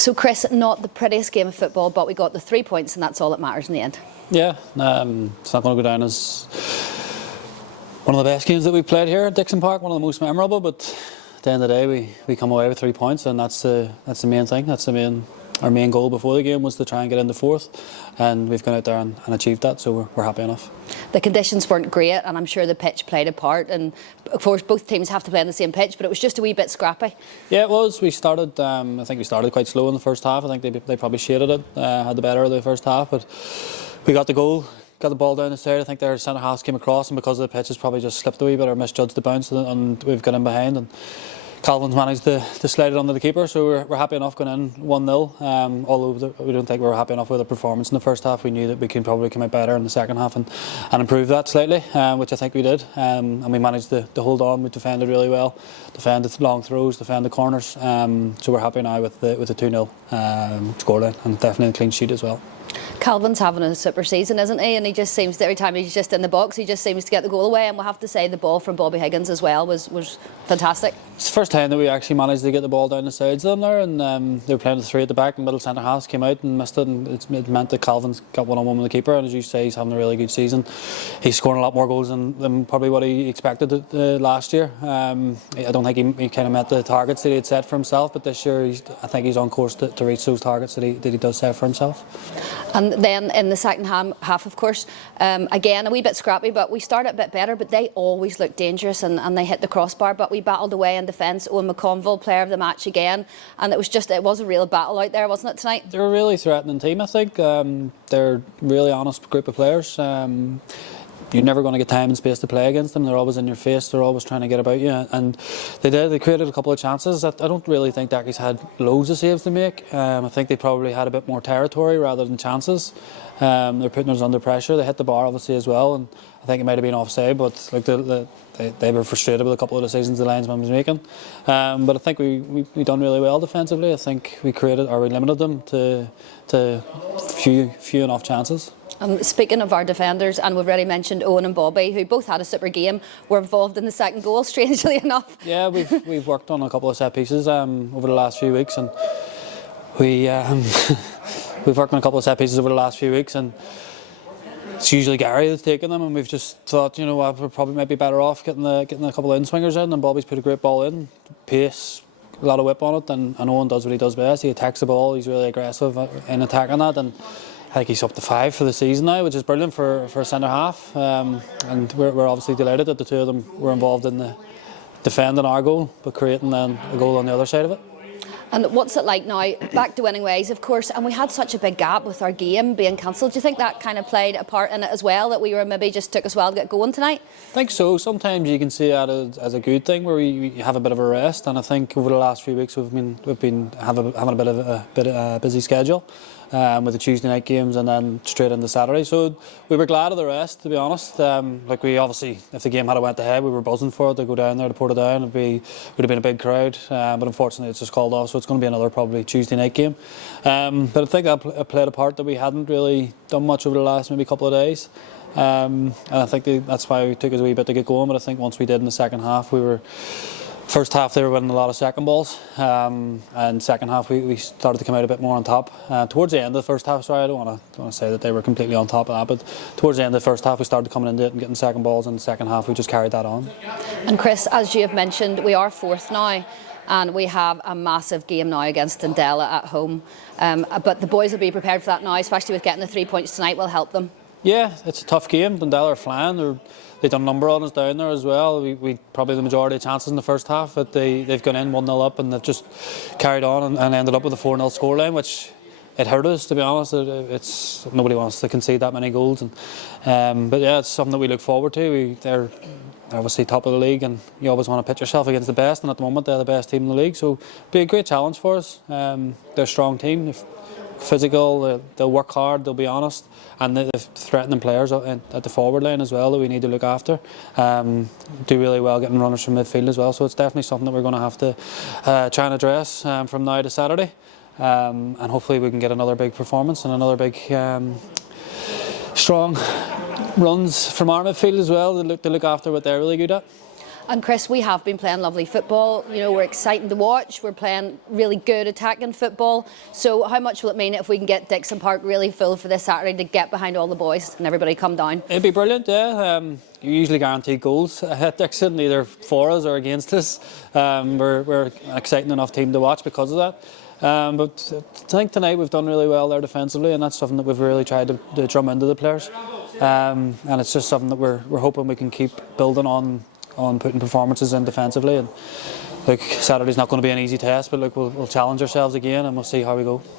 So Chris, not the prettiest game of football, but we got the 3 points and that's all that matters in the end. Yeah, it's not going to go down as one of the best games that we've played here at Dixon Park, one of the most memorable, but at the end of the day we come away with 3 points, and that's the main thing. Our main goal before the game was to try and get into fourth, and we've gone out there and achieved that, so we're happy enough. The conditions weren't great, and I'm sure the pitch played a part, and of course both teams have to play on the same pitch, but it was just a wee bit scrappy. Yeah, it was. We started, I think we started quite slow in the first half. I think they probably shaded it, had the better of the first half, but we got the goal, got the ball down the side. I think their centre halves came across, and because of the pitch, it's probably just slipped a wee bit or misjudged the bounce, and we've got in behind. And Calvin's managed to slide it under the keeper, so we're happy enough going in 1-0. Although we don't think we were happy enough with the performance in the first half. We knew that we could probably come out better in the second half and improve that slightly, which I think we did. And we managed to hold on. We defended really well, defended long throws, defended corners. So we're happy now with the 2-0 scoreline, and definitely a clean sheet as well. Calvin's having a super season, isn't he? And he just seems to, every time he's just in the box, he just seems to get the goal away. And we'll have to say the ball from Bobby Higgins as well was fantastic. It's the first time that we actually managed to get the ball down the sides of them there, and they were playing with 3 at the back, and middle centre halves came out and missed it, and it meant that Calvin's got one-on-one with the keeper, and as you say, he's having a really good season. He's scoring a lot more goals than probably what he expected last year. I don't think he kind of met the targets that he had set for himself, but this year I think he's on course to reach those targets that he does set for himself. And then in the second half, of course, again a wee bit scrappy, but we started a bit better, but they always looked dangerous, and they hit the crossbar, but we battled away in defence. Owen McConville, player of the match again, and it was a real battle out there, wasn't it, tonight? They're a really threatening team, I think. They're a really honest group of players. You're never going to get time and space to play against them. They're always in your face. They're always trying to get about you, and they created a couple of chances. I don't really think Dackie's had loads of saves to make. I think they probably had a bit more territory rather than chances. They're putting us under pressure. They hit the bar obviously as well, and I think it might have been offside, but like they were frustrated with a couple of decisions the linesman was making. But I think we done really well defensively. I think we limited them to few enough chances. Speaking of our defenders, and we've already mentioned Owen and Bobby, who both had a super game, were involved in the second goal, strangely enough. Yeah, we've worked on a couple of set pieces over the last few weeks, and we've worked on a couple of set pieces over the last few weeks, and it's usually Gary that's taking them, and we've just thought, you know what, we probably might be better off getting a couple of in-swingers in, and Bobby's put a great ball in, pace, a lot of whip on it, and Owen does what he does best. He attacks the ball, he's really aggressive in attacking that, and I think he's up to 5 for the season now, which is brilliant for a centre half, and we're obviously delighted that the two of them were involved in the defending our goal, but creating then a goal on the other side of it. And what's it like now? Back to winning ways, of course, and we had such a big gap with our game being cancelled. Do you think that kind of played a part in it as well, that we were maybe just took us a while to get going tonight? I think so. Sometimes you can see that as a good thing, where we have a bit of a rest, and I think over the last few weeks we've been having a bit of a busy schedule. With the Tuesday night games and then straight into Saturday, so we were glad of the rest, to be honest. Like we obviously, if the game had went ahead, we were buzzing for it to go down there to Portadown. Would have been a big crowd, but unfortunately it's just called off, so it's going to be another probably Tuesday night game. But I think that played a part that we hadn't really done much over the last maybe couple of days, and I think that's why we took us a wee bit to get going. But I think once we did in the second half, first half they were winning a lot of second balls, and second half we started to come out a bit more on top. Towards the end of the first half, sorry, I don't want to say that they were completely on top of that, but towards the end of the first half we started coming into it and getting second balls, and the second half we just carried that on. And Chris, as you have mentioned, we are fourth now, and we have a massive game now against Dundela at home, but the boys will be prepared for that now, especially with getting the 3 points tonight will help them. Yeah, it's a tough game. Dundela are flying. They've done a number on us down there as well. We probably the majority of chances in the first half, but they've gone in 1-0 up, and they've just carried on and ended up with a 4-0 scoreline, which it hurt us, to be honest. It's nobody wants to concede that many goals, but yeah, it's something that we look forward to. They're obviously top of the league, and you always want to pit yourself against the best, and at the moment they're the best team in the league, so it'll be a great challenge for us. They're a strong team. They're physical, they'll work hard, they'll be honest, and they're threatening players at the forward line as well that we need to look after. Do really well getting runners from midfield as well, so it's definitely something that we're going to have to try and address from now to Saturday, and hopefully we can get another big performance and another big strong runs from our midfield as well to look after what they're really good at. And Chris, we have been playing lovely football. You know, we're exciting to watch. We're playing really good attacking football. So how much will it mean if we can get Dixon Park really full for this Saturday to get behind all the boys and everybody come down? It'd be brilliant, yeah. You usually guarantee goals at Dixon, either for us or against us. We're an exciting enough team to watch because of that. But I think tonight we've done really well there defensively, and that's something that we've really tried to drum into the players. And it's just something that we're hoping we can keep building on putting performances in defensively. And look, Saturday's not going to be an easy test, but look, we'll challenge ourselves again and we'll see how we go.